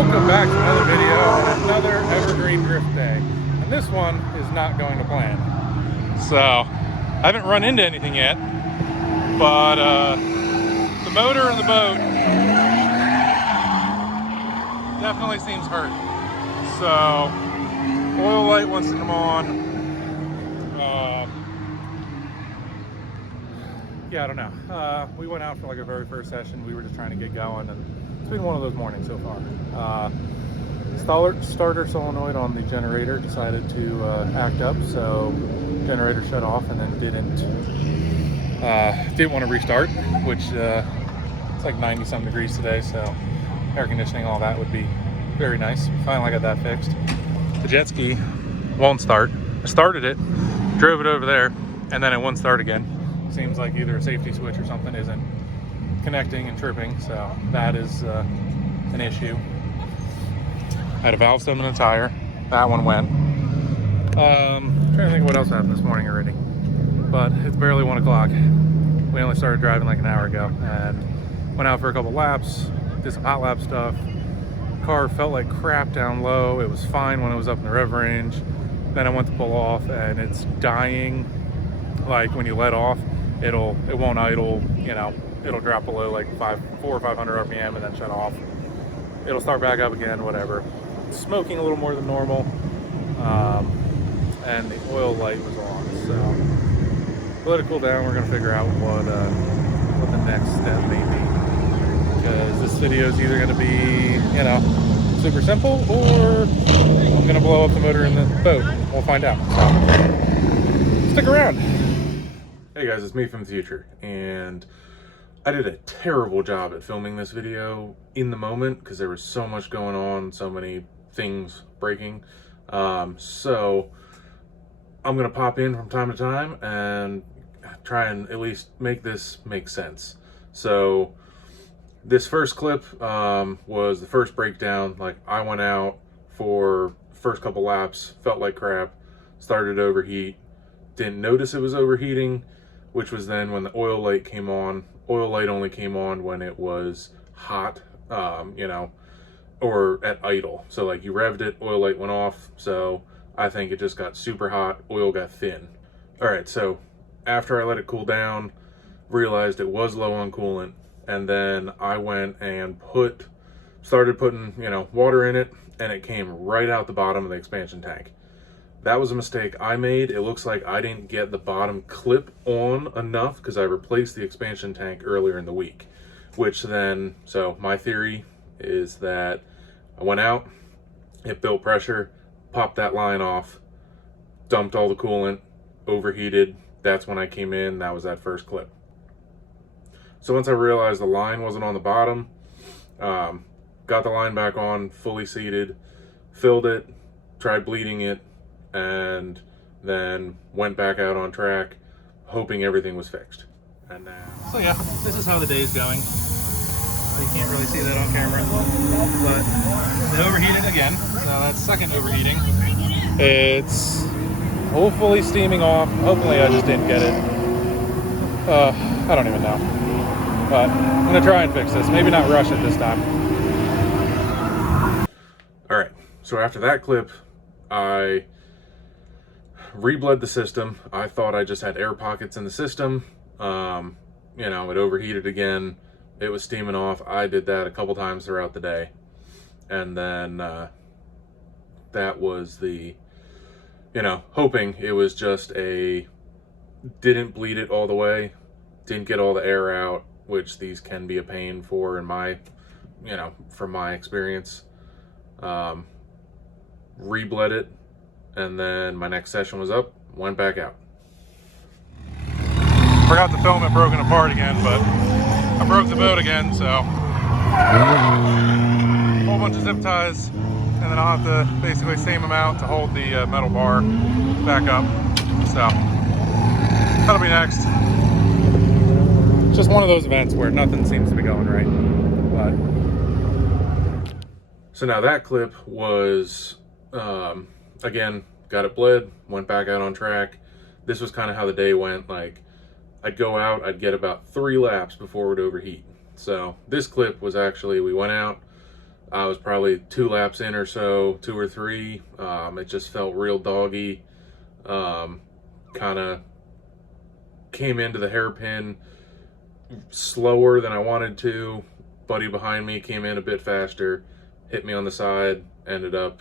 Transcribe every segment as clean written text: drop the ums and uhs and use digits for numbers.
Welcome back to another video and another evergreen drift day. And this one is not going to plan. So, I haven't run into anything yet, but the motor in the boat definitely seems hurt. So, oil light wants to come on. Yeah, I don't know. We went out for like a very first session. We were just trying to get going, and it's been one of those mornings so far. Starter solenoid on the generator decided to act up, so generator shut off and then didn't want to restart, which it's like 90-some degrees today, so air conditioning, all that would be very nice. Finally got that fixed. The jet ski won't start. I started it, drove it over there, and then it won't start again. Seems like either a safety switch or something isn't connecting and tripping, so that is an issue. I had a valve stem in the tire. That one went. Trying to think of what else happened this morning already. But it's barely 1 o'clock. We only started driving like an hour ago and went out for a couple laps, did some hot lap stuff. Car felt like crap down low. It was fine when it was up in the rev range. Then I went to pull off and it's dying. Like when you let off, it won't idle, you know, it'll drop below like 400 or 500 RPM and then shut off. It'll start back up again, whatever. Smoking a little more than normal, and the oil light was on, so let it cool down. We're gonna figure out what the next step may be, because this video is either gonna be, you know, super simple, or I'm gonna blow up the motor in the boat. We'll find out, so stick around. Hey guys, it's me from the future, and I did a terrible job at filming this video in the moment because there was so much going on, so many things breaking. So I'm gonna pop in from time to time and try and at least make this make sense. So this first clip was the first breakdown. Like, I went out for first couple laps, felt like crap, started to overheat, didn't notice it was overheating, which was then when the oil light came on. Oil light only came on when it was hot, you know, or at idle. So like you revved it, oil light went off. So I think it just got super hot, oil got thin. All right, so after I let it cool down, realized it was low on coolant, and then I went and started putting, you know, water in it, and it came right out the bottom of the expansion tank. That was a mistake I made. It looks like I didn't get the bottom clip on enough because I replaced the expansion tank earlier in the week, which then, so my theory is that I went out, it built pressure, popped that line off, dumped all the coolant, overheated. That's when I came in. That was that first clip. So once I realized the line wasn't on the bottom, got the line back on, fully seated, filled it, tried bleeding it, and then went back out on track, hoping everything was fixed. And so yeah, this is how the day is going. You can't really see that on camera, but they overheated again, so that's second overheating. It's hopefully steaming off. Hopefully I just didn't get it. I don't even know, but I'm gonna try and fix this. Maybe not rush it this time. All right, so after that clip, I rebled the system. I thought I just had air pockets in the system. You know, it overheated again. It was steaming off. I did that a couple times throughout the day. And then that was the, you know, hoping it was just didn't bleed it all the way, didn't get all the air out, which these can be a pain for in my, you know, from my experience. Rebled it, and then my next session was up, went back out. Forgot to film it broken apart again, but I broke the boat again, so a whole bunch of zip ties, and then I'll have to basically same amount to hold the metal bar back up. So that'll be next. Just one of those events where nothing seems to be going right. But so now that clip was again, got it bled, went back out on track. This was kind of how the day went. Like, I'd go out, I'd get about 3 laps before it would overheat. So this clip was actually, we went out, I was probably 2 laps in or so, 2 or 3. It just felt real doggy. Kind of came into the hairpin slower than I wanted to. Buddy behind me came in a bit faster, hit me on the side, ended up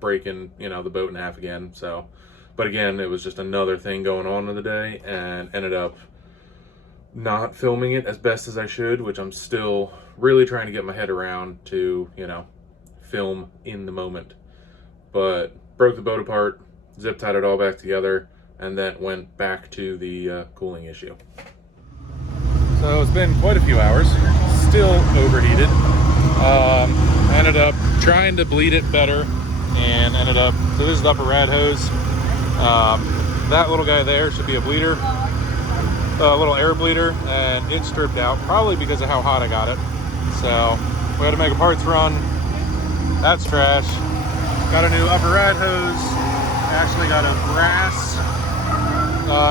breaking, the boat in half again. So, but again, it was just another thing going on in the day, and ended up not filming it as best as I should, which I'm still really trying to get my head around to, film in the moment. But broke the boat apart, zip tied it all back together, and then went back to the cooling issue. So it's been quite a few hours, still overheated. Ended up trying to bleed it better, and so this is the upper rad hose. That little guy there should be a bleeder, a little air bleeder, and it stripped out, probably because of how hot I got it. So we had to make a parts run. That's trash. Got a new upper rad hose. Actually got a brass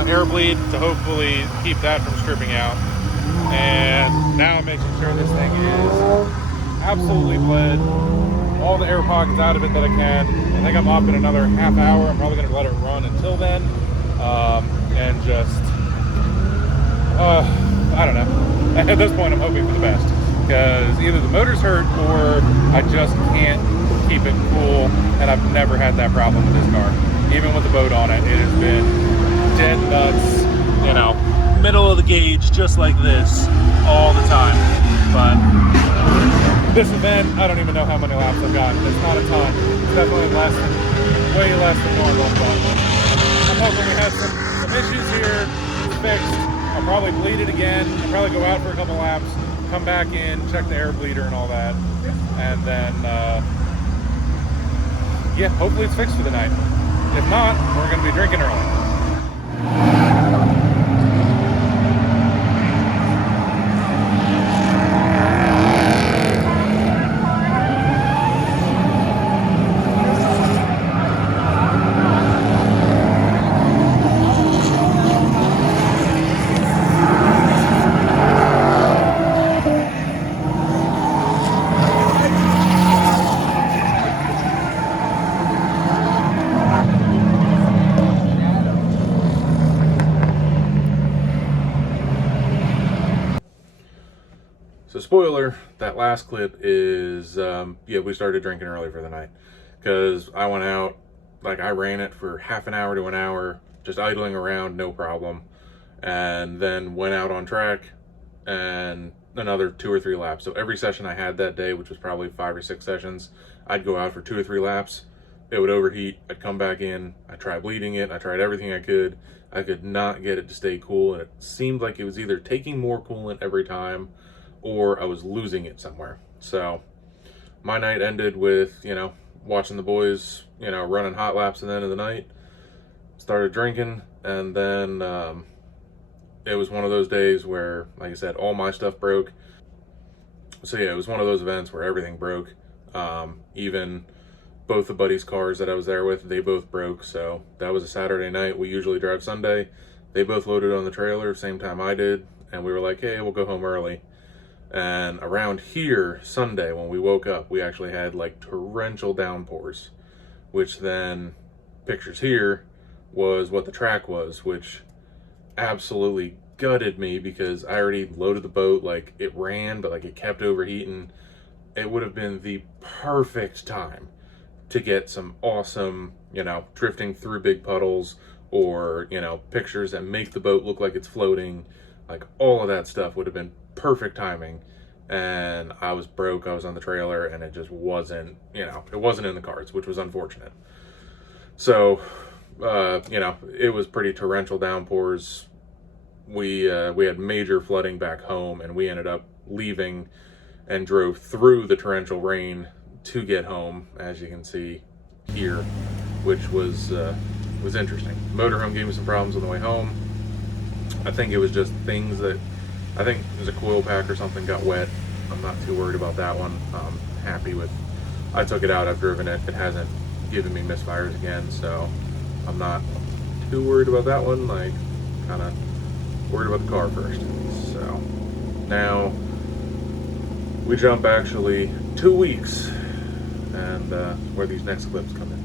air bleed to hopefully keep that from stripping out. And now I'm making sure this thing is absolutely bled. All the air pockets out of it that I can. I think I'm up in another half hour. I'm probably going to let it run until then. And just, I don't know. At this point, I'm hoping for the best. Because either the motor's hurt or I just can't keep it cool. And I've never had that problem with this car. Even with the boat on it, it has been dead nuts, middle of the gauge, just like this, all the time. But this event, I don't even know how many laps I've gotten. It's not a ton. It's definitely way less than normal. But I'm hoping we have some issues here. It's fixed. I'll probably bleed it again. I'll probably go out for a couple laps, come back in, check the air bleeder and all that. And then, yeah, hopefully it's fixed for the night. If not, we're going to be drinking early. So spoiler, that last clip is, we started drinking early for the night. Because I went out, I ran it for half an hour to an hour, just idling around, no problem. And then went out on track and another 2 or 3 laps. So every session I had that day, which was probably 5 or 6 sessions, I'd go out for 2 or 3 laps. It would overheat. I'd come back in. I tried bleeding it. I tried everything I could. I could not get it to stay cool. And it seemed like it was either taking more coolant every time or I was losing it somewhere. So my night ended with, watching the boys, running hot laps at the end of the night. Started drinking, and then it was one of those days where, like I said, all my stuff broke. So yeah, it was one of those events where everything broke. Even both the buddies' cars that I was there with, they both broke. So that was a Saturday night. We usually drive Sunday. They both loaded on the trailer, same time I did. And we were like, hey, we'll go home early. And around here, Sunday, when we woke up, we actually had torrential downpours, which then, pictures here, was what the track was, which absolutely gutted me because I already loaded the boat, it ran, but it kept overheating. It would have been the perfect time to get some awesome, drifting through big puddles or, pictures that make the boat look like it's floating. All of that stuff would have been perfect timing. And I was broke. I was on the trailer, and it just wasn't, it wasn't in the cards, which was unfortunate. So, it was pretty torrential downpours. We had major flooding back home, and we ended up leaving and drove through the torrential rain to get home, as you can see here, which was interesting. Motorhome gave me some problems on the way home. I think it was just things that, I think it was a coil pack or something got wet. I'm not too worried about that one. I'm happy with, I took it out, I've driven it. It hasn't given me misfires again, so I'm not too worried about that one. Kind of worried about the car first. So now we jump actually 2 weeks, and where these next clips come in.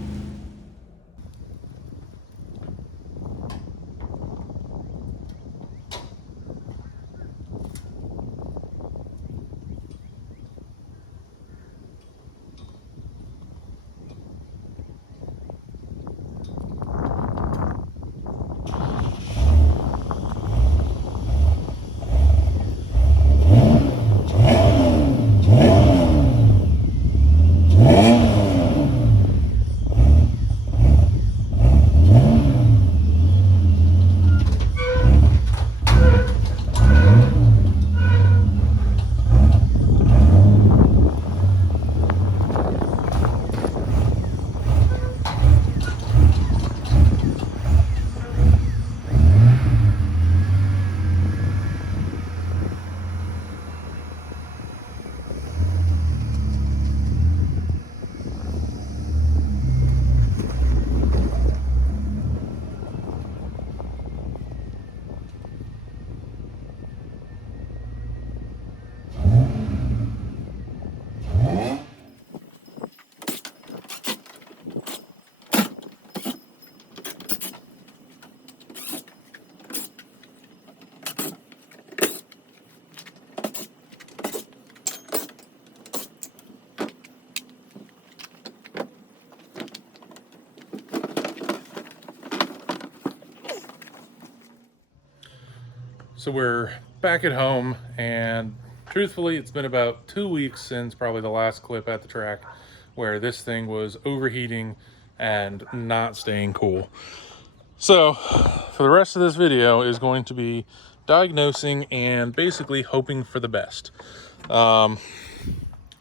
So we're back at home, and truthfully, it's been about 2 weeks since probably the last clip at the track where this thing was overheating and not staying cool. So for the rest of this video is going to be diagnosing and basically hoping for the best.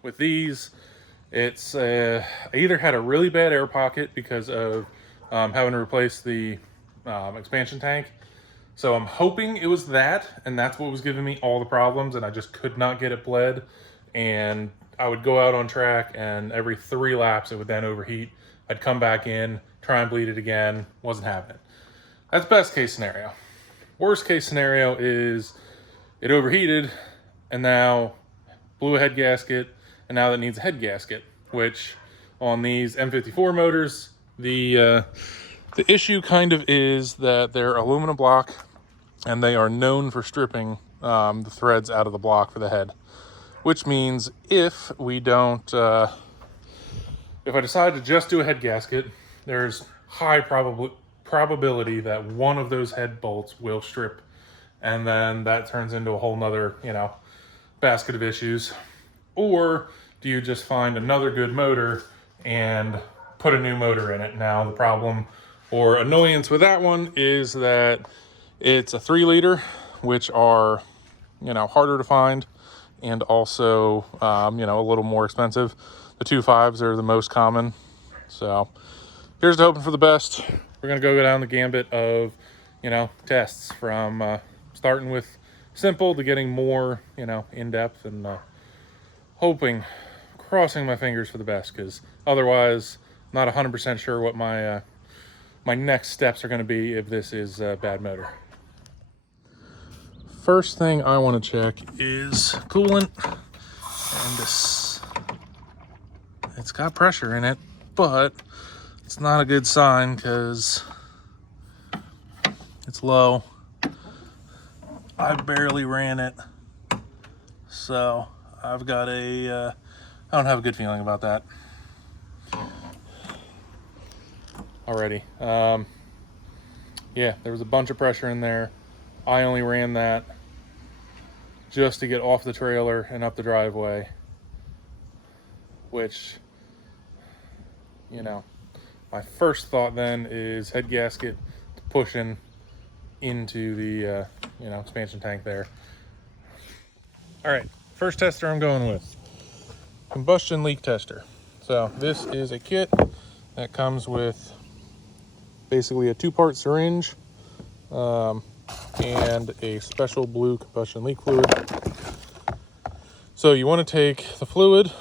With these, it's I either had a really bad air pocket because of having to replace the expansion tank. So I'm hoping it was that, and that's what was giving me all the problems, and I just could not get it bled. And I would go out on track, and every 3 laps it would then overheat. I'd come back in, try and bleed it again, wasn't having it. That's best case scenario. Worst case scenario is it overheated, and now blew a head gasket, and now that needs a head gasket, which on these M54 motors, the issue kind of is that they're aluminum block, and they are known for stripping the threads out of the block for the head, which means if we don't, if I decide to just do a head gasket, there's high probability that one of those head bolts will strip, and then that turns into a whole nother, basket of issues. Or do you just find another good motor and put a new motor in it? Now the problem or annoyance with that one is that it's a 3-liter, which are, harder to find, and also, a little more expensive. The 2.5s are the most common. So here's to hoping for the best. We're gonna go down the gambit of, tests from starting with simple to getting more, in depth, and crossing my fingers for the best, because otherwise, not 100% sure what my my next steps are going to be if this is a bad motor. First thing I want to check is coolant, and this, it's got pressure in it, but it's not a good sign because it's low. I barely ran it, so I've got I don't have a good feeling about that already. Yeah, there was a bunch of pressure in there. I only ran that just to get off the trailer and up the driveway, which, my first thought then is head gasket to push into the, expansion tank there. All right, first tester I'm going with, combustion leak tester. So this is a kit that comes with basically a 2-part syringe and a special blue combustion leak fluid. So you want to take the fluid.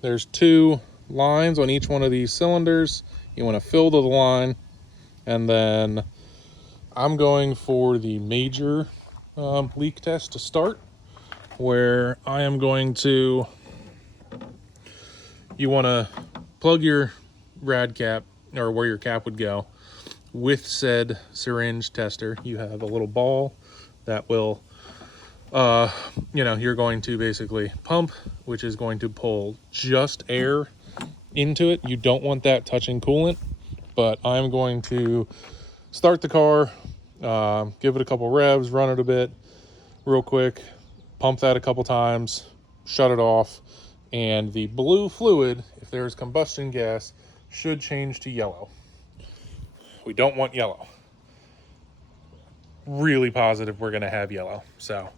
There's 2 lines on each one of these cylinders. You want to fill the line, and then I'm going for the major leak test to start, where I am going to you want to plug your rad cap, or where your cap would go, with said syringe tester. You have a little ball that will, you're going to basically pump, which is going to pull just air into it. You don't want that touching coolant, but I'm going to start the car, give it a couple revs, run it a bit real quick, pump that a couple times, shut it off, and the blue fluid, if there's combustion gas, should change to yellow. We don't want yellow. Really positive we're going to have yellow. So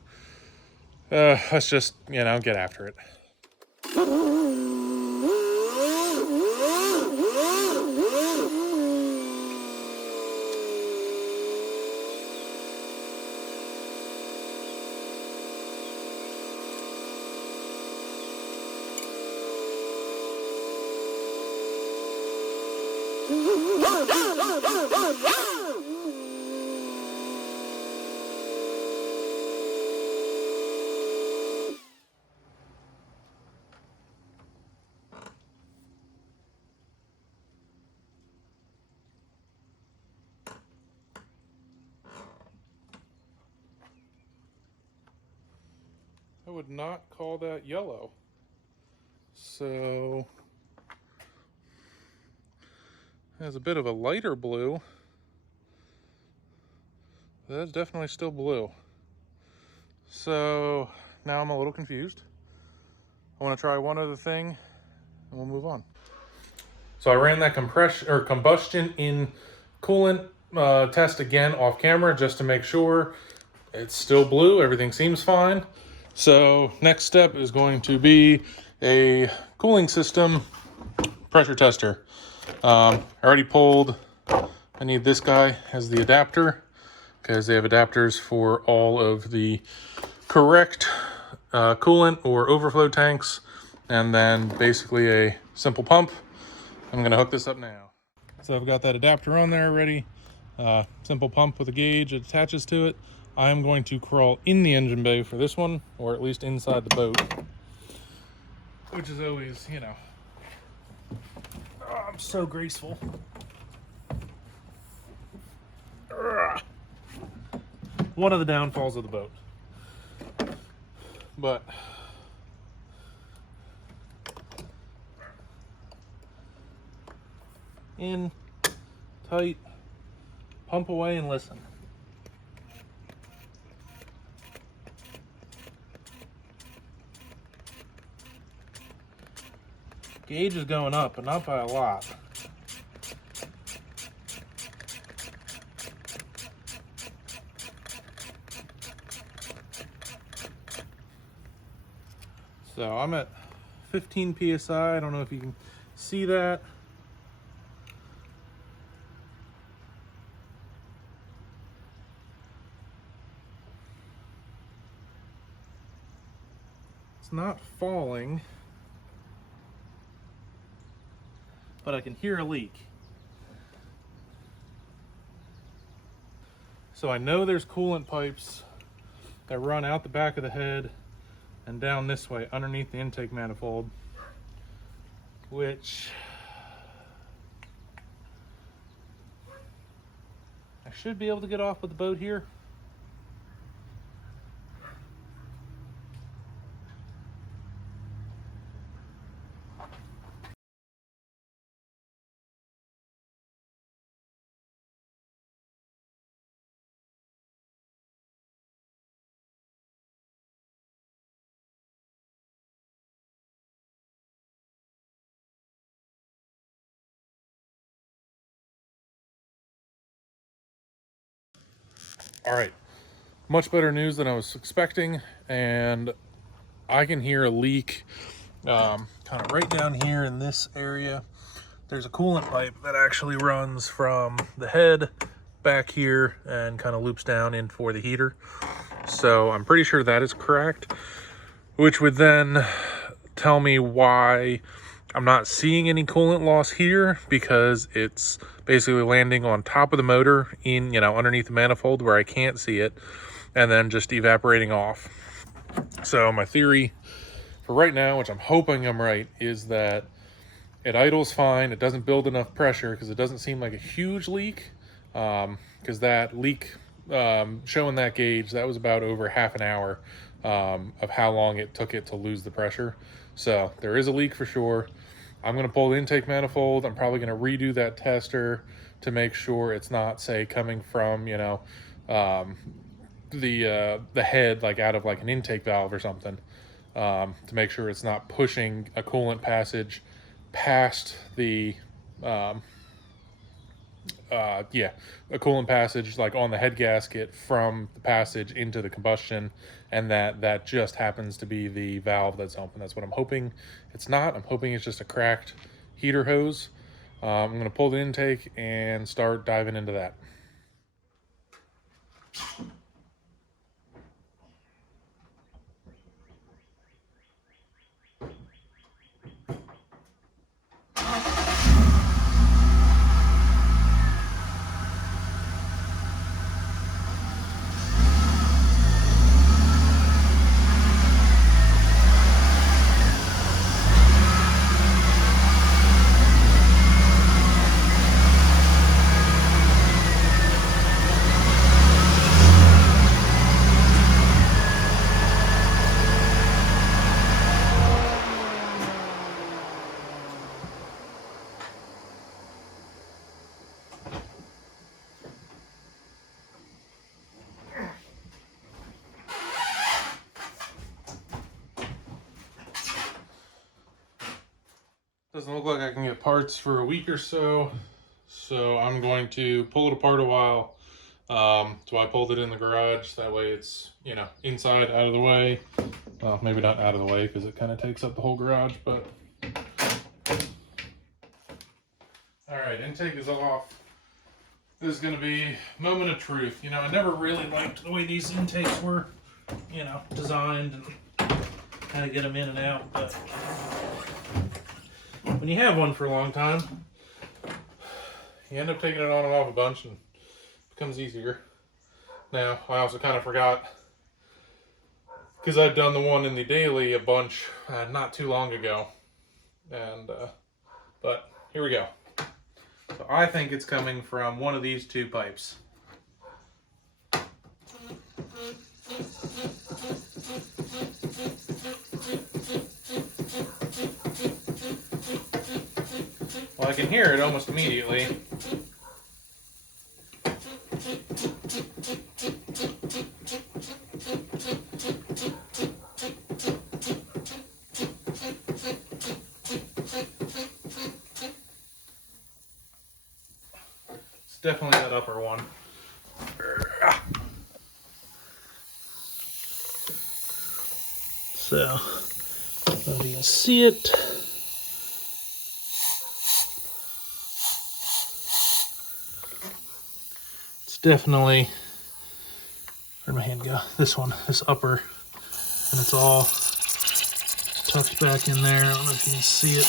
let's just, get after it. I would not call that yellow. So it has a bit of a lighter blue. That's definitely still blue. So now I'm a little confused. I want to try one other thing and we'll move on. So I ran that combustion in coolant test again off camera just to make sure it's still blue. Everything seems fine. So next step is going to be a cooling system pressure tester. I already pulled, I need this guy as the adapter because they have adapters for all of the correct coolant or overflow tanks, and then basically a simple pump. I'm gonna hook this up now. So I've got that adapter on there already. Simple pump with a gauge that attaches to it. I am going to crawl in the engine bay for this one, or at least inside the boat, which is always, I'm so graceful. One of the downfalls of the boat. But in, tight, pump away and listen. Gauge is going up, but not by a lot. So I'm at 15 PSI. I don't know if you can see that. It's not falling, but I can hear a leak. So I know there's coolant pipes that run out the back of the head and down this way underneath the intake manifold, which I should be able to get off with the boat here. All right, much better news than I was expecting, and I can hear a leak kind of right down here in this area. There's a coolant pipe that actually runs from the head back here and kind of loops down in for the heater. So I'm pretty sure that is correct, which would then tell me why I'm not seeing any coolant loss here, because it's basically landing on top of the motor in, underneath the manifold where I can't see it, and then just evaporating off. So my theory for right now, which I'm hoping I'm right, is that It idles fine. It doesn't build enough pressure because it doesn't seem like a huge leak. Because that leak, showing that gauge, that was about over half an hour of how long it took it to lose the pressure. So there is a leak for sure. I'm going to pull the intake manifold. I'm probably going to redo that tester to make sure it's not, say, coming from, you know, the head, like out of like an intake valve or something, to make sure it's not pushing a coolant passage past the a coolant passage like on the head gasket from the passage into the combustion, and that just happens to be the valve that's open. That's what I'm hoping it's not. I'm hoping it's just a cracked heater hose. I'm going to pull the intake and start diving into that. Doesn't look like I can get parts for a week or so, so I'm going to pull it apart a while. So I pulled it in the garage, that way it's, you know, inside, out of the way. Well, maybe not out of the way because it kind of takes up the whole garage, but... Alright, intake is off. This is going to be moment of truth. You know, I never really liked the way these intakes were, you know, designed and how to get them in and out, but when you have one for a long time, you end up taking it on and off a bunch and it becomes easier. Now, I also kind of forgot, because I've done the one in the daily a bunch not too long ago, and but here we go. So I think it's coming from one of these two pipes. Well, I can hear it almost immediately. It's definitely that upper one. So, I don't know if you can see it. It's definitely, where'd my hand go? This one, this upper, and it's all tucked back in there. I don't know if you can see it.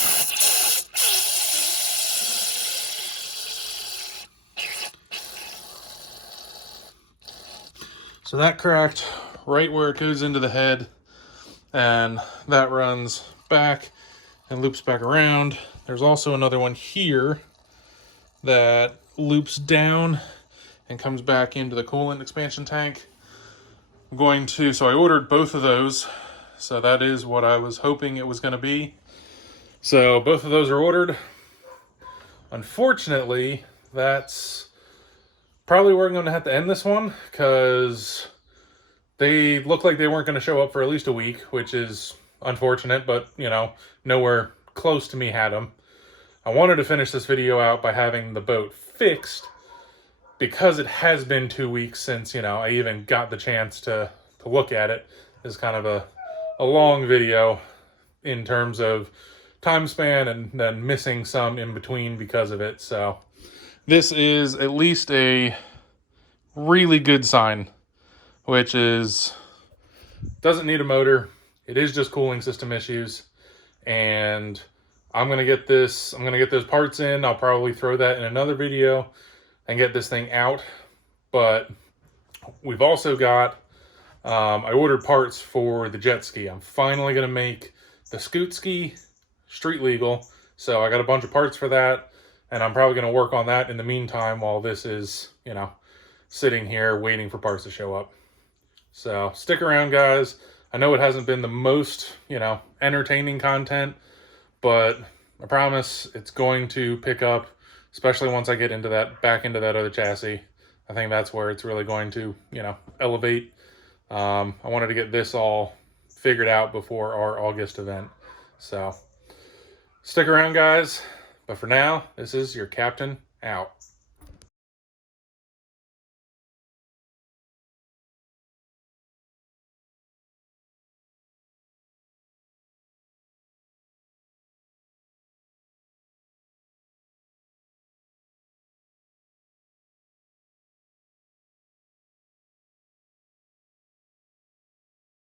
So that cracked right where it goes into the head, and that runs back and loops back around. There's also another one here that loops down and comes back into the coolant expansion tank. I'm going to, so I ordered both of those. So that is what I was hoping it was going to be. So both of those are ordered. Unfortunately, that's probably where I'm going to have to end this one, because they look like they weren't going to show up for at least a week, which is unfortunate, but, you know, nowhere close to me had them. I wanted to finish this video out by having the boat fixed, because it has been 2 weeks since, you know, I even got the chance to look at it. It's kind of a long video in terms of time span, and then missing some in between because of it. So this is at least a really good sign, which is, doesn't need a motor. It is just cooling system issues. And I'm going to get those parts in. I'll probably throw that in another video and get this thing out. But we've also got, I ordered parts for the jet ski. I'm finally going to make the scoot ski street legal. So I got a bunch of parts for that, and I'm probably going to work on that in the meantime while this is, sitting here waiting for parts to show up. So stick around, guys. I know it hasn't been the most, entertaining content, but I promise it's going to pick up, especially once I get into back into that other chassis. I think that's where it's really going to, elevate. I wanted to get this all figured out before our August event. So stick around, guys. But for now, this is your captain out.